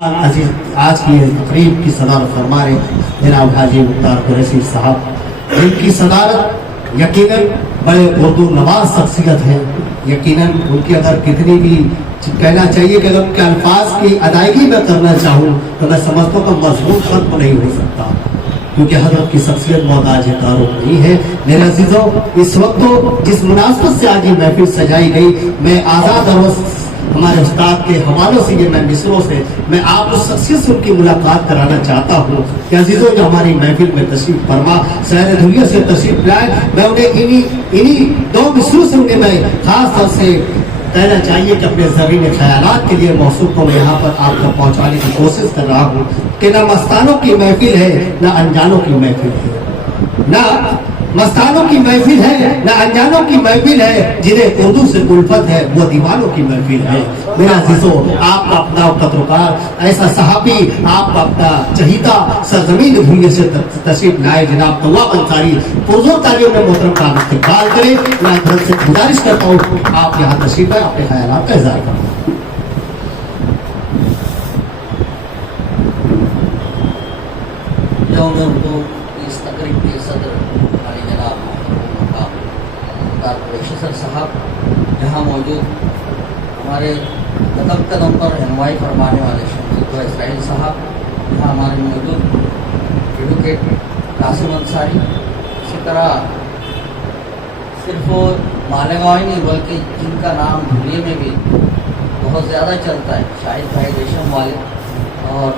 आज की तकरीब की सदारत फरमा रहे जनाब हाजी मुख्तार कुरैशी साहब, जिनकी सदारत यकीनन बड़े उर्दू नवाज शख्सियत है। यकीनन उनकी अगर कितनी भी कहना चाहिए कि अगर उनके अल्फाज की अदायगी मैं करना चाहूँ तो मैं समझता हूँ कि मजमून खत्म नहीं हो सकता, क्योंकि हजरत की शख्सियत मोहताज तारुफ नहीं है। मेरे अजीजों, इस वक्त तो जिस मुनासबत से आज ये महफिल सजाई गई, मैं आज़ाद और हमारे उस्ताद के हवालों से, ये मैं मिसरों से मैं आप उस शख्सियत से उनकी मुलाकात कराना चाहता हूँ कि अजीजों जो हमारी महफिल में तशरीफ फरमा शहर धुलिया से तशरीफ लाए, मैं उन्हें इन्हीं दो मिसरों से उन्हें मैं खास तौर से कहना चाहिए कि अपने ज़मीन ख्यालात के लिए मौसूफ को मैं यहाँ पर आप तक पहुँचाने की कोशिश कर रहा हूँ कि न मस्तानों की महफिल है न अनजानों की महफिल है, न मस्तानों की महफिल है न अनजानों की महफिल है, जिन्हें उर्दू से उल्फत है वो दीवानों की महफिल है। मेरा अजीजों, आपका अपना पत्रकार ऐसा सहाबी, आपका अपना चहीता सरजमीन धुलिया से तशरीफ लाए जनाब तवाब अंसारी, पुरजोर तालियों में मोहतरम का इस्तकबाल करें। मैं तरफ से गुजारिश करता हूँ आप यहाँ तशरीफ है, अपने ख्यालात का इज़हार करें। इस तकरीब के सदर वाली जनाब मुख्तार कुरैशी साहब, यहाँ मौजूद हमारे कदम कदम पर रहनुमाई फरमाने वाले शमसुद्दौला इसराइल साहब, यहाँ हमारे मौजूद एडवोकेट कासिम अंसारी, इसी तरह सिर्फ मालेगांव ही नहीं बल्कि जिनका नाम धुलिया में भी बहुत ज़्यादा चलता है, शाहिद भाई रेशम वाले और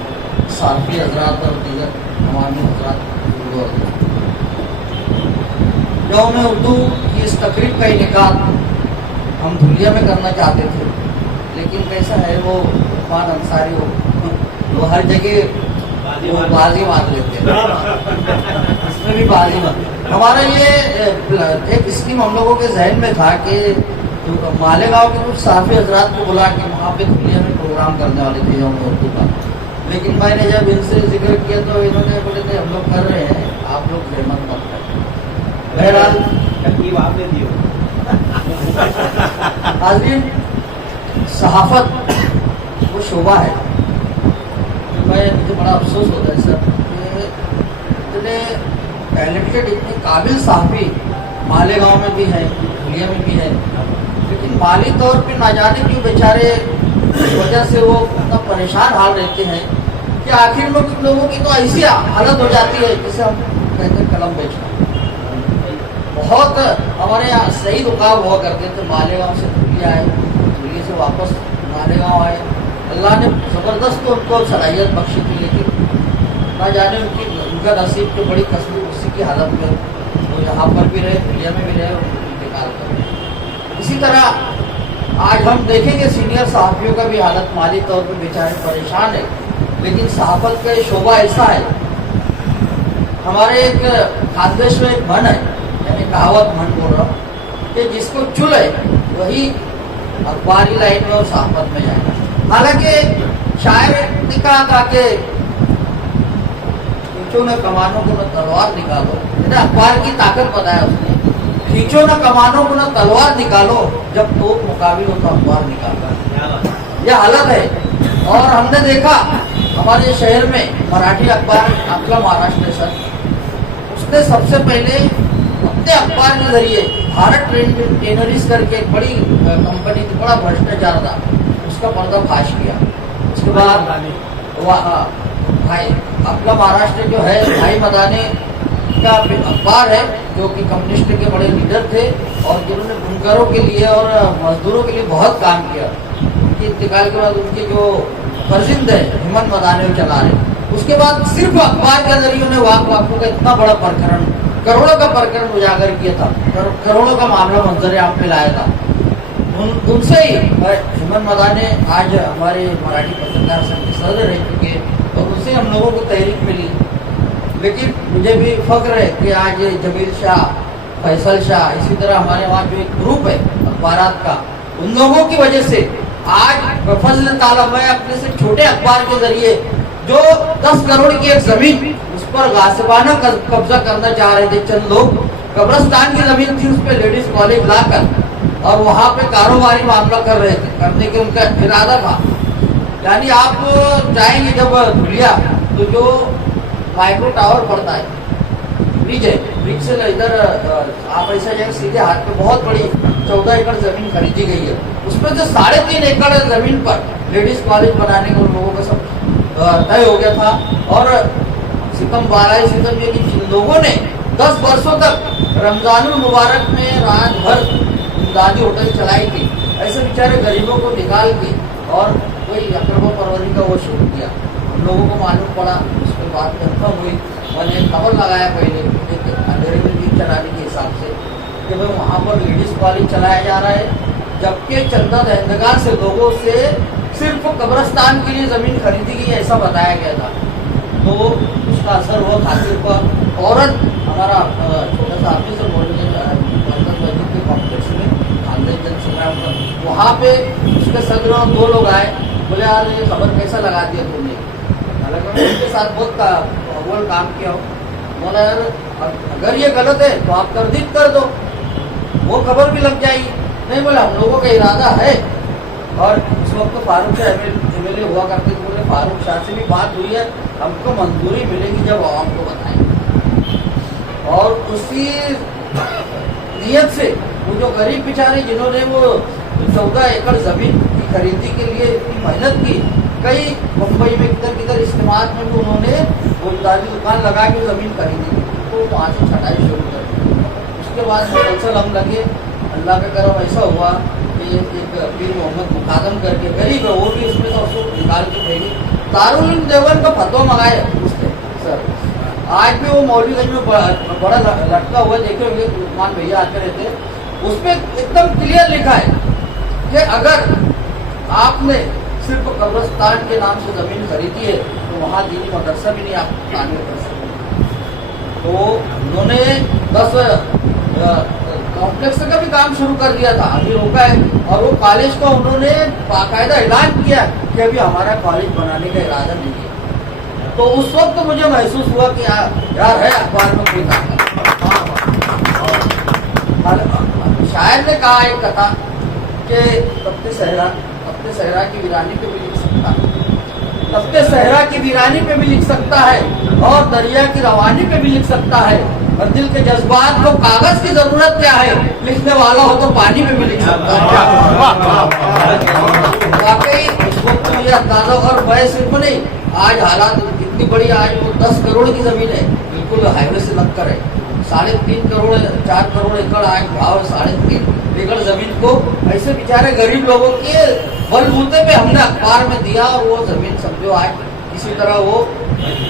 सारफी हजरात और दीगर हमारे हजरात। यौम उर्दू की इस तकरीब का इनेकाद हम धुलिया में करना चाहते थे, लेकिन कैसा है वो उस्मान अंसारी वो हर जगह वो बाजी मार लेते हैं, इसमें भी बाजी मार। हमारा ये एक स्कीम हम लोगों के जहन में था कि मालेगांव के कुछ साफी हजरात को बुला के वहाँ पे धुलिया में प्रोग्राम करने वाले थे यौम उर्दू का, लेकिन मैंने जब इनसे जिक्र किया तो इन्होंने बोले थे हम लोग कर रहे हैं, आप लोग जहमत मत करें। बहरहाल तकलीफ आपने दी हो। हाज़रीन, सहाफत वो शोबा है, मुझे बड़ा अफसोस होता है सर, इतने टैलेंटेड इतने काबिल साहबी मालेगांव में भी हैं, धुलिया में भी हैं, लेकिन माली तौर पे ना जाने क्यों बेचारे वजह से वो इतना परेशान हाल रहते हैं कि आखिर में कुछ लोगों की तो ऐसी हालत हो जाती है जिसे हम कहते हैं कलम बेचना। बहुत हमारे यहाँ सही रुकाव हुआ करते थे, मालेगांव से धुलिया आए, धुलिया से वापस मालेगांव आए, अल्लाह ने ज़बरदस्त उनको सलाहियत बख्शी थी, लेकिन ना जाने उनका नसीब तो बड़ी कसमी उसी की हालत में वो यहाँ पर भी रहे, धुलिया में भी रहे और इंतकाल कर रहे। इसी तरह आज हम देखेंगे सीनियर सहाफ़ियों का भी हालत माली तौर पर बेचारे परेशान है, लेकिन सहाफ़त का ये शोबा ऐसा है। हमारे एक खानदेश में एक मन है, यानी कहावत मन बोल रहा हूँ, कि जिसको चुल है वही अखबारी लाइन में और सहाफ़त में जाएगा। हालांकि शायर ने कहा था कि खींचो न कमानों को न तलवार निकालो, अखबार की ताकत बताया उसने, खींचो न कमानों को न तलवार निकालो, जब तोप मुकाबिल हो तो अखबार निकालो। यह हालत है। और हमने देखा हमारे शहर में मराठी अखबार अखला महाराष्ट्र सर, उसने सबसे पहले अपने अखबार के जरिए भारत टेनरीज करके एक बड़ी कंपनी थी, बड़ा भ्रष्टाचार था, उसका पर्दाफाश किया। उसके बाद भाई अखला महाराष्ट्र जो है भाई मदाने का अखबार है, जो कि कम्युनिस्ट के बड़े लीडर थे और जिन्होंने बुनकरों के लिए और मजदूरों के लिए बहुत काम किया। उनके इंतकाल के बाद उनके जो फर्जिंद है हिम्मत मदाने चला रहे। उसके बाद सिर्फ अखबार के जरिए उन्हें वाकू का इतना बड़ा प्रकरण, करोड़ों का प्रकरण उजागर किया था, करोड़ों का मामला मंजर आम पे लाया था। उनसे ही हिम्मत मदाने आज हमारे मराठी पत्रकार संघ के सदस्य रह चुके और उनसे हम लोगों को तहरीक मिली। लेकिन मुझे भी फख्र है कि आज जमील शाह, फैसल शाह, इसी तरह हमारे वहाँ जो एक ग्रुप है अखबारात का, उन लोगों की वजह से आज बफज़ल ताला मैं अपने से छोटे अखबार के जरिए जो 10 करोड़ की एक जमीन उस पर गासिबाना कब्जा करना चाह रहे थे चंद लोग, कब्रस्तान की जमीन थी, उस पर लेडीज कॉलेज लाकर और वहाँ पे कारोबारी मामला कर रहे थे, करने के उनका इरादा था। यानी आप जाएंगे जब धुलिया तो जो माइक्रो टावर पड़ता है ब्रिज है, ब्रिज से इधर आप ऐसा जाएंगे सीधे हाथ पे बहुत बड़ी 14 एकड़ जमीन खरीदी गई है। उसमें से 3.5 एकड़ जमीन पर लेडीज कॉलेज बनाने को लोगों का सब तय हो गया था। और सितम 12 सितम ये कि जिन लोगों ने 10 वर्षों तक रमजानुल मुबारक में रात भर दादी होटल चलाई थी, ऐसे बेचारे गरीबों को निकाल के और कोई अकरबा परवरी का वो शुरू किया। हम लोगों को मालूम पड़ा, उस पर बात कंफर्म हुई, मैंने खबर लगाया पहले एक अंधेरे में दिन चलाने के हिसाब से कि भाई वहाँ पर लेडीज कॉलेज चलाया जा रहा है, जबकि चंदा दहंदगार से लोगों से सिर्फ कब्रस्तान के लिए ज़मीन खरीदी गई ऐसा बताया गया था। तो उसका असर हुआ खासिर पर। औरत हमारा छोटा सा ऑफिस है मस्जिद के कॉम्प्लेक्स में खानदेश जन संग्राम पर, वहाँ पे उसके सदर और 2 लोग आए, बोले यार ये खबर कैसा लगा दिया तुमने। हालांकि उसके साथ बहुत बोल काम किया हो, बोला यार अगर ये गलत है तो आप तरदीद कर दो, वो खबर भी लग जाएगी। नहीं बोले हम लोगों का इरादा है। और उस वक्त तो फारूक शाह MLA हुआ करते थे, बोले फारूक शाह से भी बात हुई है, हमको मंजूरी मिलेगी जब आवाम को बताएंगे। और उसी नियत से वो जो गरीब बेचारे जिन्होंने वो 14 एकड़ जमीन की खरीदी के लिए इतनी मेहनत की, कई मुंबई में किधर इस्तेमाल में भी उन्होंने वो दादी दुकान लगा के जमीन खरीदी थी, तो वहाँ से छटाई शुरू कर दी। उसके बाद मुसलसल हम लगे, अल्लाह का करम ऐसा हुआ कि एक पीर मोहम्मद मुकादम करके गरीब है, वो भी उसमें तो उसको निकाल के फेंकी। दारुल उलूम देवबंद का फतवा मंगाए उसने सर, आज भी वो मौलवीगंज में बड़ा लटका हुआ, देखे होंगे लुकमान भैया आते रहते हैं, उसमें एकदम क्लियर लिखा है कि अगर आपने सिर्फ कब्रस्तान के नाम से ज़मीन खरीदी है तो वहाँ दीनी मदरसा भी नहीं आप तामीर कर सकते। तो उन्होंने 10 कॉम्प्लेक्स का भी काम शुरू कर दिया था, अभी रोका है। और वो कॉलेज को उन्होंने बाकायदा ऐलान किया कि अभी हमारा कॉलेज बनाने का इरादा नहीं है। तो उस वक्त तो मुझे महसूस हुआ कि यार है अखबार में कोई ताकत। शायर ने कहा एक कथा कि तख्ते सहरा की वीरानी पे भी लिख सकता है, तख्ते सहरा की वीरानी पे भी लिख सकता है, और दरिया की रवानी पे भी लिख सकता है, और दिल के जज्बात को कागज की जरूरत क्या है, लिखने वाला हो तो पानी में भी लिख सकता है। वाकई इस वक्त मुझे अंदाजा, और मैं सिर्फ नहीं, आज हालात कितनी बड़ी, आज वो 10 करोड़ की जमीन है, बिल्कुल हाईवे से लगकर है, 3.5 करोड़ 4 करोड़ एकड़ आज भाव, 3.5 एकड़ जमीन को ऐसे बेचारे गरीब लोगों के बलबूते पे हमने अखबार में दिया, और वो जमीन समझो आज इसी तरह वो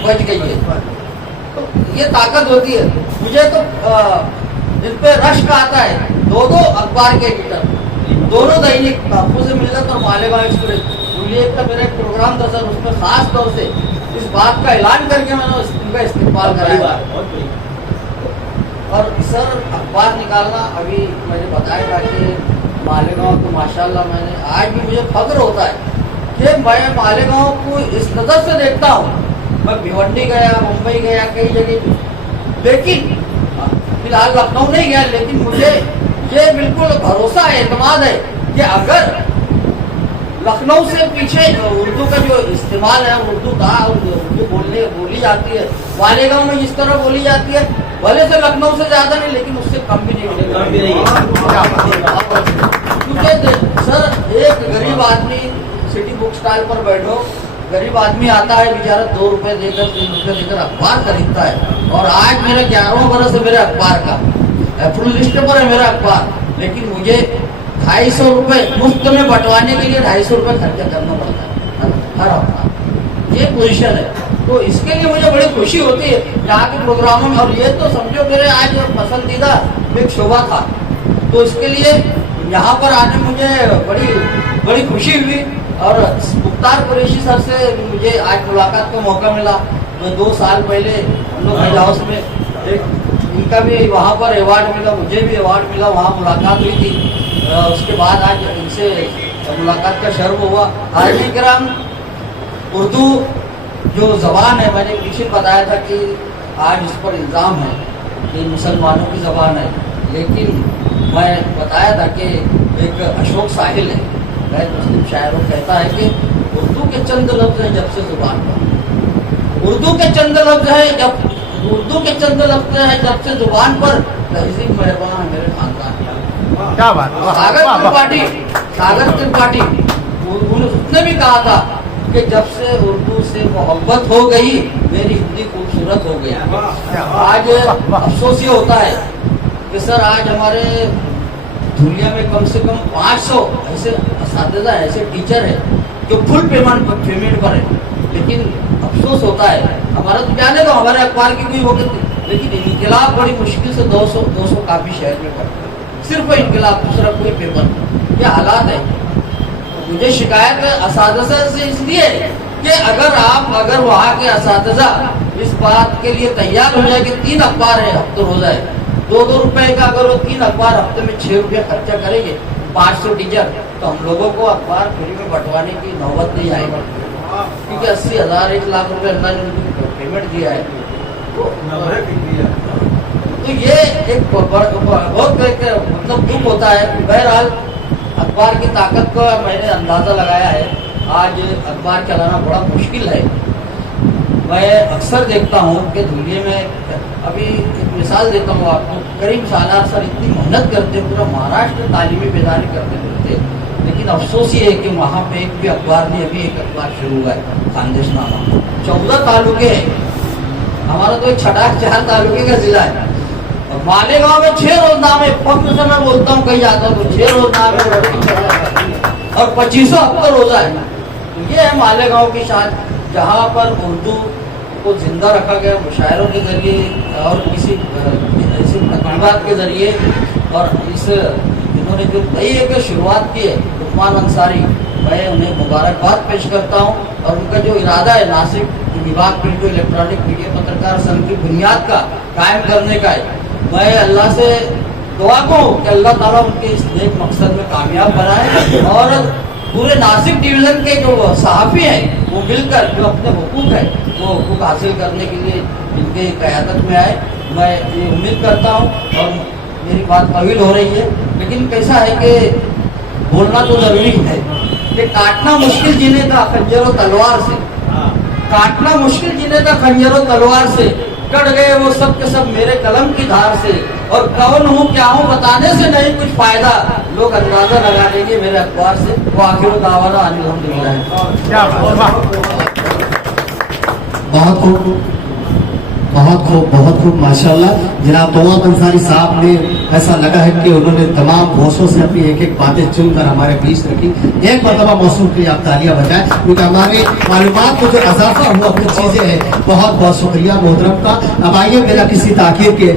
बच गई है। तो ये ताकत होती है। मुझे तो जिन पे रश्क आता है, 2 अखबार के एडिटर, दोनों दैनिक बापू से मिलकर और मालेगांव एक्सप्रेस, एक का मेरा एक प्रोग्राम था सर, उसमें खास तौर से इस बात का ऐलान करके मैंने उनका इस्तेमाल कराया। और सर अखबार निकालना, अभी मैंने बताया था कि मालेगांव को माशाल्लाह मैंने, आज भी मुझे फख्र होता है कि मैं मालेगांव को इस नज़र से देखता हूँ। मैं भिवंडी गया, मुंबई गया, कई जगह, लेकिन फिलहाल लखनऊ नहीं गया, लेकिन मुझे ये बिल्कुल भरोसा है, एतमाद है कि अगर लखनऊ से पीछे उर्दू का जो इस्तेमाल है, उर्दू का उर्दू बोली जाती है, मालेगांव में जिस तरह बोली जाती है, भले से लखनऊ से ज्यादा नहीं लेकिन उससे कम भी नहीं मिलेगा। क्योंकि सर एक गरीब आदमी सिटी बुक स्टॉल पर बैठो, गरीब आदमी आता है बेचारा 2 रुपए देकर 3 रुपए देकर अखबार खरीदता है। और आज मेरा 11वां बरस है मेरे अखबार का, फुल लिस्ट पर है मेरा अखबार, लेकिन मुझे 250 रुपए मुफ्त में बंटवाने के लिए 250 रुपए खर्चा करना पड़ता है हर हफ्ता। ये पोजीशन है, तो इसके लिए मुझे बड़ी खुशी होती है यहाँ के प्रोग्रामों में। और ये तो समझो मेरे आज पसंदीदा एक शोभा था, तो इसके लिए यहाँ पर आने मुझे बड़ी खुशी हुई। और मुख्तार कुरैशी सर से मुझे आज मुलाकात का मौका मिला। मैं 2 साल पहले हम लोग हेड हाउस में इनका भी वहाँ पर अवार्ड मिला, मुझे भी अवार्ड मिला, वहाँ मुलाकात हुई थी। उसके बाद आज इनसे मुलाकात का शर्फ हुआ। हाजी किराम, उर्दू जो ज़बान है, मैंने पीछे बताया था कि आज इस पर इल्ज़ाम है कि मुसलमानों की ज़बान है, लेकिन मैं बताया था कि एक अशोक साहिल है, गैर मुस्लिम शायर, वो कहता है कि उर्दू के चंद लफ्ज हैं जब से जुबान पर, उर्दू के चंद लफ्ज हैं जब से जुबान पर, तहजीब मेहरबान है मेरे खानदान की। क्या बात, सागर त्रिपाठी उसने भी कहा था कि जब से उर्दू से मोहब्बत हो गई मेरी हिंदी खूबसूरत हो गई। आज अफसोस ये होता है कि सर आज हमारे दुनिया में कम से कम 500 ऐसे असातिज़ा ऐसे टीचर हैं जो फुल पेमेंट पर है, लेकिन अफसोस होता है हमारा तो जाने दो, हमारे अखबार की कोई वक्त नहीं, लेकिन इनकलाब बड़ी मुश्किल से 200 काफी शहर में पढ़ते हैं, सिर्फ इनकलाब, दूसरा कोई पेपर नहीं। ये हालात है। मुझे शिकायत असातिज़ा से इसलिए कि अगर वहाँ के असातिज़ा इस बात के लिए तैयार हो जाए कि 3 अखबार है हफ्ते हो जाए, 2-2 रुपए का अगर वो 3 अखबार हफ्ते में 6 रुपया खर्चा करेंगे, 500 टीचर, तो हम लोगों को अखबार फ्री में बंटवाने की नौबत नहीं आएगी, क्योंकि 80,000 1 लाख रुपए अल्लाह ने उनको पेमेंट दिया है। तो ये एक बहुत मतलब दुख होता है। बहरहाल अखबार की ताकत का मैंने अंदाज़ा लगाया है। आज अखबार चलाना बड़ा मुश्किल है। मैं अक्सर देखता हूँ कि दुनिया में, अभी एक मिसाल देता हूँ आपको, करीम सालार सर इतनी मेहनत करते, पूरा महाराष्ट्र तालीमी बेदारी करते, लेकिन अफसोस ये है कि वहाँ पे एक भी अखबार नहीं, अभी एक अखबार शुरू हुआ है खानदेशनामा, 14 तालुके हैं, हमारा तो एक 4 तालुके का जिला है। और मालेगांव में 6 रोजनामे, फख्र से मैं बोलता हूँ, कहीं जाता हूँ तो 6 रोजनामे और 25 हफ्ते रोजा है। तो ये है मालेगांव की शान, जहाँ पर उर्दू को जिंदा रखा गया मुशायरों के जरिए और किसी ऐसी तकरीबात के जरिए। और इस इन्होंने जो नई एक शुरुआत की है लुकमान अंसारी, मैं उन्हें मुबारकबाद पेश करता हूँ। और उनका जो इरादा है नासिक विभाग प्रिंट इलेक्ट्रॉनिक मीडिया पत्रकार संघ की बुनियाद का कायम करने का है, मैं अल्लाह से दुआ करूँ कि अल्लाह ताला उनके इस नेक मकसद में कामयाब बनाए। और पूरे नासिक डिवीज़न के जो सहाफ़ी हैं वो मिलकर जो अपने हुकूक है वो हुकूक हासिल करने के लिए इनके क़यादत में आए। मैं ये उम्मीद करता हूँ, और मेरी बात तवील हो रही है, लेकिन कैसा है कि बोलना तो ज़रूरी है कि काटना मुश्किल जीने का खंजर और तलवार से, काटना मुश्किल जीने का खंजर और तलवार से, कट गए वो सब के सब मेरे कलम की धार से। और कौन हूँ क्या हूँ बताने से नहीं कुछ फायदा, लोग अंदाजा लगा लेंगे मेरे अखबार से। वो आखिर दावाना अल्हम्दुलिल्लाह। क्या बात, बहुत खूब माशाल्लाह। जनाब तवाब अंसारी साहब ने ऐसा लगा है कि उन्होंने तमाम होशों से अपनी एक एक बातें चुनकर हमारे बीच रखी। एक मरतबा मौसूल के लिए आप तालियां बजाएं, क्योंकि हमारे मालूमात में जो इजाफा हुआ कुछ चीज़ें हैं। बहुत बहुत शुक्रिया मोहतरम का। अब आइए बिना किसी ताखीर के